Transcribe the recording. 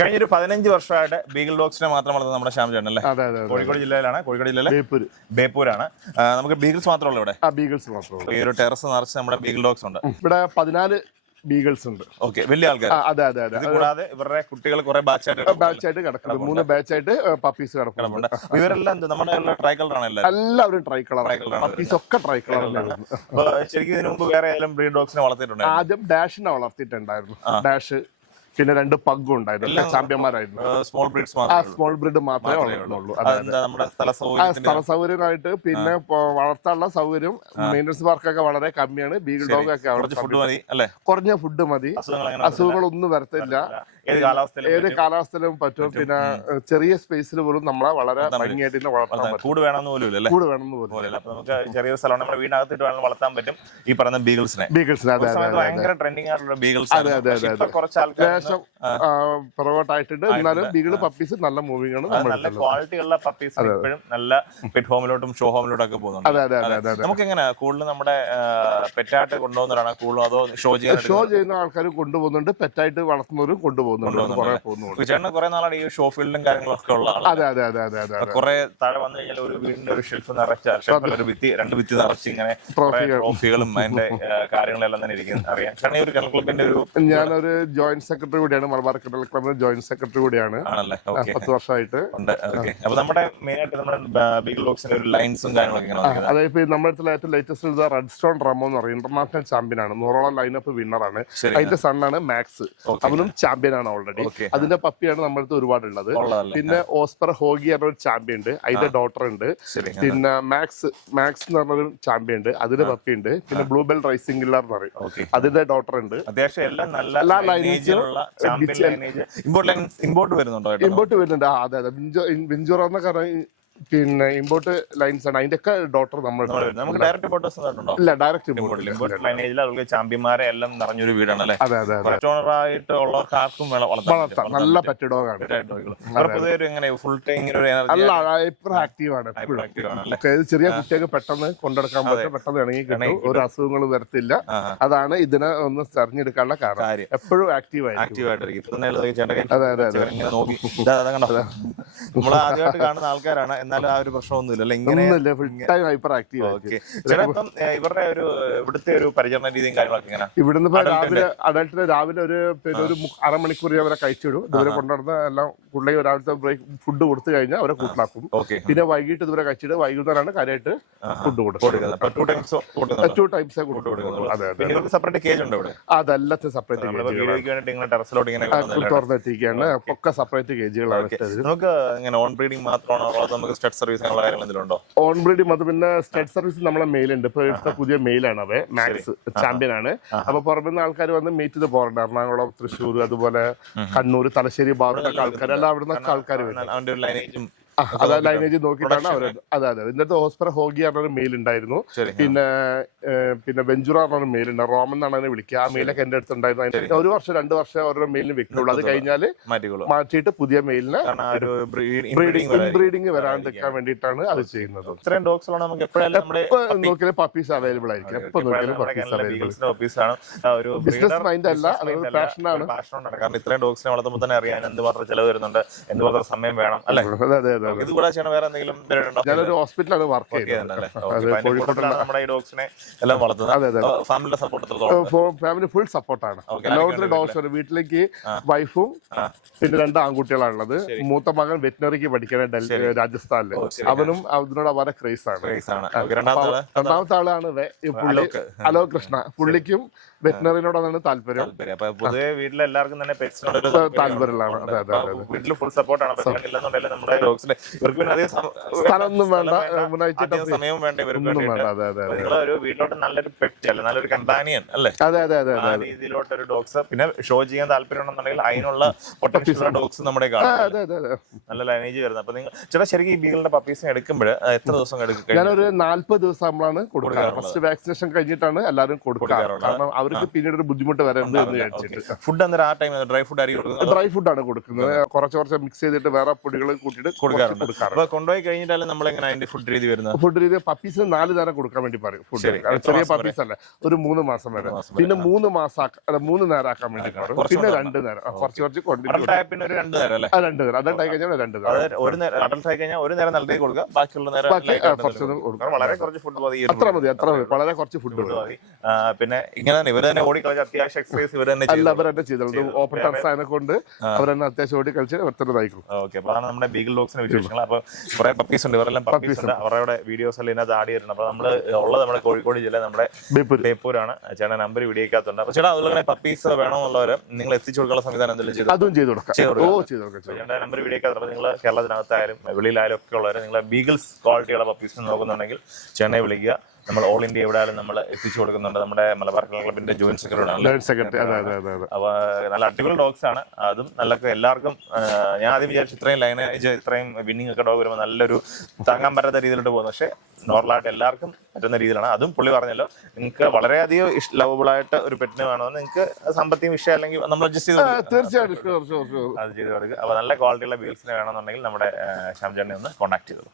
കഴിഞ്ഞൊരു 15 വർഷമായിട്ട് ബീഗിൾ ഡോഗ്സിനെ മാത്രം വളർത്തുന്നത് നമ്മുടെ ശ്യാം ചേട്ടൻ അല്ലേ? കോഴിക്കോട് ജില്ലയിലാണ്. കോഴിക്കോട് ജില്ലയിലെ ബേപ്പൂരാണ്. നമുക്ക് ബീഗിൾസ് മാത്രമേ ഇവിടെ? ബീഗിൾസ് മാത്രമേ. ഈ ഒരു ടെറസ് നിറച്ച് നമ്മുടെ ബീഗിൾ ഡോഗ്സ് ഉണ്ട്. ഇവിടെ 14 ബീഗിൾസ് ഉണ്ട്. ഓക്കെ, വലിയ ആൾക്കാർ. അതെ. കൂടാതെ ഇവരുടെ കുട്ടികൾ കുറെ ബാച്ചായിട്ട് കിടക്കുന്നുണ്ട്. 3 ബാച്ചായിട്ട് പപ്പീസ് കിടക്കുന്നുണ്ട്. ഇവരെല്ലാം നമ്മുടെ ട്രൈ കളർ ആണ് എല്ലാവരും ട്രൈ കളർ. പപ്പീസ് ഒക്കെ ട്രൈ കളർ. ശരിക്കും ഇതിനു മുമ്പ് വേറെ ഏതെങ്കിലും ബ്രീഡ് ഡോഗ്സിനെ വളർത്തിയിട്ടുണ്ട്? ആദ്യം ഡാഷിനെ വളർത്തിയിട്ടുണ്ടായിരുന്നു. ഡാഷ്, പിന്നെ 2 പഗ്ഗും ഉണ്ടായിരുന്നു. ചാമ്പ്യന്മാരായിരുന്നു. സ്മോൾ ബ്രീഡ് മാത്രമേ വളർത്തുന്നുള്ളൂ. സ്ഥല സൗകര്യമായിട്ട് പിന്നെ വളർത്താനുള്ള സൗകര്യം, മെയിൻ്റനൻസ് വർക്കൊക്കെ വളരെ കമ്മിയാണ്. ബീഗിൾ ഡോഗ് ഒക്കെ കുറഞ്ഞ ഫുഡ് മതി. അസുഖങ്ങളൊന്നും വരത്തില്ല. ഏത് കാലാവസ്ഥയിലും പറ്റും. പിന്നെ ചെറിയ സ്പേസിൽ പോലും നമ്മളെ വളരെ ഭംഗിയായിട്ട് വളർത്താൻ പറ്റും. കൂട് വേണമെന്ന് പോലും നമുക്ക് ചെറിയ സ്ഥലം നമ്മുടെ വീടിനകത്തിട്ട് വേണം വളർത്താൻ പറ്റും. ഈ പറഞ്ഞ ബീഗിൾസിനെ ഭയങ്കര ട്രെൻഡിങ് ആയിട്ടുള്ള ബീഗിൾസ്. കുറച്ച് ആൾക്കാർ പുറകോട്ടായിട്ടുണ്ട്. എന്നാലും ബീഗിൾ പപ്പീസ് നല്ല മൂവിംഗ് ആണ്. നല്ല ക്വാളിറ്റിയുള്ള പപ്പീസ് ഇപ്പോഴും നല്ല പെറ്റ് ഹോമിലോട്ടും ഷോ ഹോമിലോട്ടും ഒക്കെ പോകുന്നുണ്ട്. നമുക്ക് എങ്ങനെ കൂടുതൽ നമ്മുടെ പെറ്റായിട്ട് കൊണ്ടുപോകുന്നവരാണ് കൂടുതലും, അതോ ഷോ ചെയ്യുന്ന ആൾക്കാർ കൊണ്ടുപോകുന്നുണ്ട്. പെറ്റായിട്ട് വളർത്തുന്നവരും കൊണ്ടുപോകുന്നുണ്ട്. ചേട്ടന് കുറെ നാളാണ് ഈ ഷോ ഫീൽഡും കാര്യങ്ങളൊക്കെ ഉള്ള അതെ. കുറെ താഴെ വന്നു കഴിഞ്ഞാൽ ഒരു വീടിന്റെ ഒരു ഷെൽഫ് നിറച്ച ഒരു ഭിത്തി 2 ഭിത്തി നിറച്ച് ഇങ്ങനെ ട്രോഫികളും അതിന്റെ കാര്യങ്ങളെല്ലാം തന്നെ ഇരിക്കും. അറിയാം ചേട്ടൻ ഒരു കെണൽ ക്ലബിന്റെ ഞാനൊരു ജോയിന്റ് സെക്രട്ടറി കൂടിയാണ്. മലബാർ കെണൽ ക്ലബിന്റെ ജോയിന്റ് സെക്രട്ടറി കൂടിയാണ്. 10 വർഷമായിട്ട്. അപ്പൊ നമ്മുടെ മെയിൻ ആയിട്ട് നമ്മുടെ ബീഗിൾ ഡോഗ്സിന്റെ ഒരു ലൈൻസും കാര്യങ്ങളൊക്കെ അതായത് നമ്മുടെ ഏറ്റവും ലേറ്റസ്റ്റ് റെഡ് സ്റ്റോൺ റമോ എന്ന് പറയും. ഇന്റർനാഷണൽ ചാമ്പ്യൻ ആണ്. 100ഓളം ലൈനപ്പ് വിന്നറാണ്. അതിന്റെ സണ്ണാണ് മാക്സ്. അവനും ചാമ്പ്യൻ ആണ് ഓൾറെഡി. അതിന്റെ പപ്പിയാണ് നമ്മുടെ അടുത്ത് ഒരുപാടുള്ളത്. പിന്നെ ഓസ്പർ ഹോഗി എന്ന ഒരു ചാമ്പ്യൻ ഉണ്ട്. അതിന്റെ ഡോട്ടർ ഉണ്ട്. പിന്നെ മാക്സ് എന്ന് പറഞ്ഞൊരു ചാമ്പ്യൻ ഉണ്ട്. അതിന്റെ പപ്പി ഉണ്ട്. പിന്നെ ബ്ലൂബെൽ റൈസിംഗ് കില്ലർ എന്ന് പറയും. അതിന്റെ ഡോട്ടർ ഉണ്ട്. എല്ലാ ലൈനേജും ഇമ്പോർട്ട് വരുന്നുണ്ട്. അതെ. വിഞ്ചുറ എന്നൊക്കെ പിന്നെ ഇമ്പോർട്ട് ലൈൻസ് ആണ്. അതിന്റെ ഒക്കെ ഡോട്ടർ നമുക്ക് ഡയറക്റ്റ് ഫോട്ടോസ് ഇല്ല. ഡയറക്റ്റ് ലൈനേജിൽ അവർക്ക് ചാമ്പ്യന്മാരെ എല്ലാം നിറഞ്ഞൊരു വീടാണ് അല്ലേ? അതെ. ആയിട്ടുള്ളവർക്ക് ആർക്കും വളർത്താം. നല്ല പെറ്റ് ഡോഗാണ്. ഫുൾ ടൈം അല്ല, എപ്പോഴും ആക്റ്റീവ് ആണ്. ചെറിയ കുട്ടിയൊക്കെ പെട്ടെന്ന് കൊണ്ടെടുക്കാൻ പറ്റും. പെട്ടെന്ന് ഇണങ്ങി കിട്ടും. ഒരു അസുഖങ്ങളും വരത്തില്ല. അതാണ് ഇതിനെ ഒന്ന് തെരഞ്ഞെടുക്കാനുള്ള കാരണം. എപ്പോഴും ആക്റ്റീവ് ആയിട്ടിരിക്കും. നമ്മൾ ആദ്യമായിട്ട് കാണുന്ന ആൾക്കാരാണ്. എന്നാലും ആ ഒരു പ്രശ്നമൊന്നുമില്ല. ഇവരുടെ ഒരു ഇവിടുത്തെ ഒരു പരിചരണ രീതിയും കാര്യങ്ങളൊക്കെ എങ്ങനെ? ഇവിടുന്ന് അഡൽട്ടിന് രാവിലെ ഒരു 1/2 മണിക്കൂർ അവരെ കഴിച്ചിടും. ഇതുവരെ കൊണ്ടുവരുന്ന എല്ലാം പുള്ളി രാവിലത്തെ ഫുഡ് കൊടുത്തു കഴിഞ്ഞാൽ അവരെ കൂട്ടിലാക്കും. പിന്നെ വൈകിട്ട് ഇതുവരെ കഴിച്ചിട്ട് വൈകുന്നേരമാണ് കാര്യമായിട്ട് ഫുഡ് കൊടുക്കുന്നത്. 2 ടൈംസ് കൊടുക്കുന്നത്. അതെല്ലാത്തും സെപ്പറേറ്റ് തുറന്നെത്തിക്കുകയാണ്. ഒക്കെ സെപ്പറേറ്റ് കേജുകളാണ്. ഓൺ ബ്രീഡിംഗ് മാത്രം. പിന്നെ സ്റ്റഡ് സർവീസ് നമ്മളെ മെയിലുണ്ട്. ഇപ്പൊ എടുത്ത പുതിയ മെയിലാണ്. അവ മാക്സ് ചാമ്പ്യൻ ആണ്. അപ്പൊ പുറമെ ആൾക്കാർ വന്ന് മീറ്റ് ചെയ്ത് പോറുണ്ട്. എറണാകുളം, തൃശ്ശൂർ, അതുപോലെ കണ്ണൂർ, തലശ്ശേരി ഭാഗത്തൊക്കെ ആൾക്കാർ, എല്ലാം അവിടെ നിന്നൊക്കെ ആൾക്കാർ വരും. അതാ ലൈനേജ് നോക്കിയിട്ടാണ് അവർ. അതെ. ഇതിനകത്ത് ഓസ്പർ ഹോഗി പറഞ്ഞൊരു മെയിൽ ഉണ്ടായിരുന്നു. പിന്നെ വെഞ്ചുറ പറഞ്ഞൊരു മെയിൽ ഉണ്ട്. റോമൻ എന്നാണ് അതിനെ വിളിക്കുക. ആ മെയിലൊക്കെ എന്റെ അടുത്ത് ഉണ്ടായിരുന്നു. 1 വർഷം 2 വർഷം ഓരോ മെയിലിന് വെക്കുള്ളൂ. അത് കഴിഞ്ഞാൽ മാറ്റിയിട്ട് പുതിയ മെയിലിന് ബ്രീഡിംഗ് വരാണ്ടിരിക്കാൻ വേണ്ടിയിട്ടാണ് അത് ചെയ്യുന്നത്. എപ്പോ നോക്കിയാലും പപ്പീസ് അവൈലബിൾ ആയിരിക്കും. എപ്പോ നോക്കിയാലും പപ്പീസ് അവൈലബിൾ. ബിസിനസ് മൈൻഡ് അല്ല, അതൊരു പാഷനാണ്. കാരണം ഇത്രയും ഡോഗ്സിനെ വളർത്തുമ്പോൾ തന്നെ അറിയാൻ എന്തുമാത്രം ചെലവ് വരുന്നുണ്ട്, എന്തുമാത്രം സമയം വേണം അല്ലേ? ഞാനൊരു ഹോസ്പിറ്റലാണ് വർക്ക് ചെയ്യുന്നത്. ഫാമിലി ഫുൾ സപ്പോർട്ടാണ്. എല്ലാവരും ഡോഗ്സ്. വീട്ടിലേക്ക് വൈഫും പിന്നെ 2 ആൺകുട്ടികളാണുള്ളത്. മൂത്ത മകൻ വെറ്റിനറിക്ക് പഠിക്കണ രാജസ്ഥാനില്. അവനും അതിനോട് വളരെ ക്രേസ് ആണ്. രണ്ടാമത്തെ ആളാണ് പുള്ളി അലോക് കൃഷ്ണ. പുള്ളിക്കും വെറ്റിനറിനോടാണ് താല്പര്യം. പൊതുവെ വീട്ടിലെല്ലാവർക്കും തന്നെ താല്പര്യമാണ്. വീട്ടിൽ ഫുൾ സപ്പോർട്ടാണ്. സ്ഥലമൊന്നും വേണ്ട, സമയവും വേണ്ട. ഒരു വീട്ടിലോട്ട് നല്ലൊരു പെറ്റ് അല്ല, നല്ലൊരു കമ്പാനിയൻ അല്ലേ? ആ രീതിയിലോട്ടൊരു ഡോഗ്സ്. പിന്നെ ഷോ ചെയ്യാൻ താല്പര്യം ഉണ്ടെന്നുണ്ടെങ്കിൽ അതിനുള്ള പൊട്ടൻഷ്യൽ ഡോഗ്സ് നമ്മുടെ കാണാം. നല്ല ലൈനേജ് വരുന്നത്. അപ്പൊ നിങ്ങൾ ചേട്ടാ ശരിക്കും ഈ ബീഗിളിന്റെ പപ്പീസിനെ എടുക്കുമ്പോൾ എത്ര ദിവസം എടുക്കും? ഞാനൊരു 40 ദിവസം നമ്മളാണ് കൊടുക്കാറ്. ഫസ്റ്റ് വാക്സിനേഷൻ കഴിഞ്ഞിട്ടാണ് എല്ലാവരും കൊടുക്കാറ്. കാരണം അവർ അവർക്ക് പിന്നീട് ഒരു ബുദ്ധിമുട്ട് വരരുത് എന്ന് വിചാരിച്ചിട്ട്. ഫുഡ് അന്നേരം ആ ടൈം ഡ്രൈ ഫുഡ് ആയിരിക്കും കൊടുക്കുന്നത്? ഡ്രൈ ഫുഡാണ് കൊടുക്കുന്നത്. കുറച്ച് മിക്സ് ചെയ്തിട്ട് വേറെ പൊടികൾ കൂട്ടിയിട്ട് കൊടുക്കാറുണ്ട്. അപ്പൊ കൊണ്ടുപോയി കഴിഞ്ഞിട്ടാലും നമ്മളെങ്ങനെ അതിന്റെ ഫുഡ് രീതി വരുന്നത്? ഫുഡ് രീതി പപ്പീസിന് 4 നേരം കൊടുക്കാൻ വേണ്ടി പറയും. ഫുഡ് ചെറിയ പപ്പീസ് അല്ല, ഒരു 3 മാസം വരെ. പിന്നെ 3 നേരം ആക്കാൻ വേണ്ടി പറയും. പിന്നെ 2 നേരം കുറച്ച് പിന്നെ ഒരു 2 നേരം അല്ലേ? 2 നേരം അതായി കഴിഞ്ഞാൽ 2 നേരം. ഒരു നേരം അഡൽട്ട് ആയി കഴിഞ്ഞാൽ ഒരു നേരം നൽകി കൊടുക്കുക, ബാക്കിയുള്ള നേരം വളരെ കുറച്ച് ഫുഡ് മതി. അത്ര മതി വളരെ കുറച്ച് ഫുഡ് മതി. പിന്നെ ഇങ്ങനെ ഇവർ തന്നെ ഓടിക്കളിച്ച് അത്യാവശ്യം എക്സസൈസ് ഇവർ തന്നെ ചെയ്തത് ഓപ്പൺ ടെറസ് ആയതിനെ കൊണ്ട് അവർ തന്നെ അത്യാവശ്യം ഓടി കളിച്ച് വർത്തനതായിരിക്കും. ഓക്കെ, അപ്പൊ അതാണ് നമ്മുടെ ബീഗിൾ ഡോഗ്സിന്റെ വിശേഷങ്ങൾ. അപ്പൊ കുറെ പപ്പീസ് ഉണ്ട്, ഇവരെല്ലാം പപ്പീസ് ഉണ്ട്. അവരുടെ വീഡിയോസ് എല്ലാം ഇതിനകത്ത് ആഡ് ചെയ്തിട്ടുണ്ട്. അപ്പൊ നമ്മള് ഉള്ളത് നമ്മുടെ കോഴിക്കോട് ജില്ല നമ്മുടെ ബേപ്പൂരാണ്. ചേട്ടൻ നമ്പർ വീഡിയോക്കകത്തുണ്ട്. അപ്പൊ ചേട്ടാ അതുപോലെ പപ്പീസ് വേണമെന്നുള്ളവര് നിങ്ങൾ എത്തിച്ചു കൊടുക്കാനുള്ള സംവിധാനം എന്തെങ്കിലും ചെയ്തു? അതും ചെയ്തു കൊടുക്കാം. ചേട്ടൻ്റെ നമ്പർ വീഡിയോക്കകത്ത് നിങ്ങൾ കേരളത്തിനകത്തായാലും വെളിയിലായാലും ഒക്കെ ഉള്ളവർ നിങ്ങൾ ബീഗിൾസ് ക്വാളിറ്റിയുള്ള പപ്പീസ് നോക്കുന്നുണ്ടെങ്കിൽ ചെന്നൈ വിളിക്കുക. നമ്മൾ ഓൾ ഇന്ത്യ എവിടെയാലും നമ്മൾ എത്തിച്ചു കൊടുക്കുന്നുണ്ട്. നമ്മുടെ മലബാർ ക്ലബിന്റെ ജോയിന്റ് സെക്രട്ടറി. അപ്പൊ നല്ല അടിപൊളി ഡോഗ്സ് ആണ്. അതും നല്ല എല്ലാവർക്കും ഞാൻ ആദ്യം വിചാരിച്ചു ഇത്രയും ലൈനേജ് ഇത്രയും വിന്നിങ് ഒക്കെ ഡോഗ് വരുമ്പോൾ നല്ലൊരു താങ്ങാൻ പറ്റാത്ത രീതിയിലോട്ട് പോകുന്നു. പക്ഷേ നോർമലായിട്ട് എല്ലാവർക്കും പറ്റുന്ന രീതിയിലാണ്. അതും പുള്ളി പറഞ്ഞല്ലോ, നിങ്ങൾക്ക് വളരെയധികം ലവബിൾ ആയിട്ട് ഒരു പെറ്റിന് വേണമെന്ന് നിങ്ങൾക്ക് സാമ്പത്തിക വിഷയം അല്ലെങ്കിൽ നമ്മൾ അഡ്ജസ്റ്റ് ചെയ്ത് തീർച്ചയായിട്ടും അത് ചെയ്ത് കൊടുക്കുക. അപ്പൊ നല്ല ക്വാളിറ്റിയുള്ള ബീൽസിന് വേണമെന്നുണ്ടെങ്കിൽ നമ്മുടെ ശ്യാംചേട്ടനെ ഒന്ന് കോൺടാക്ട് ചെയ്തോളൂ.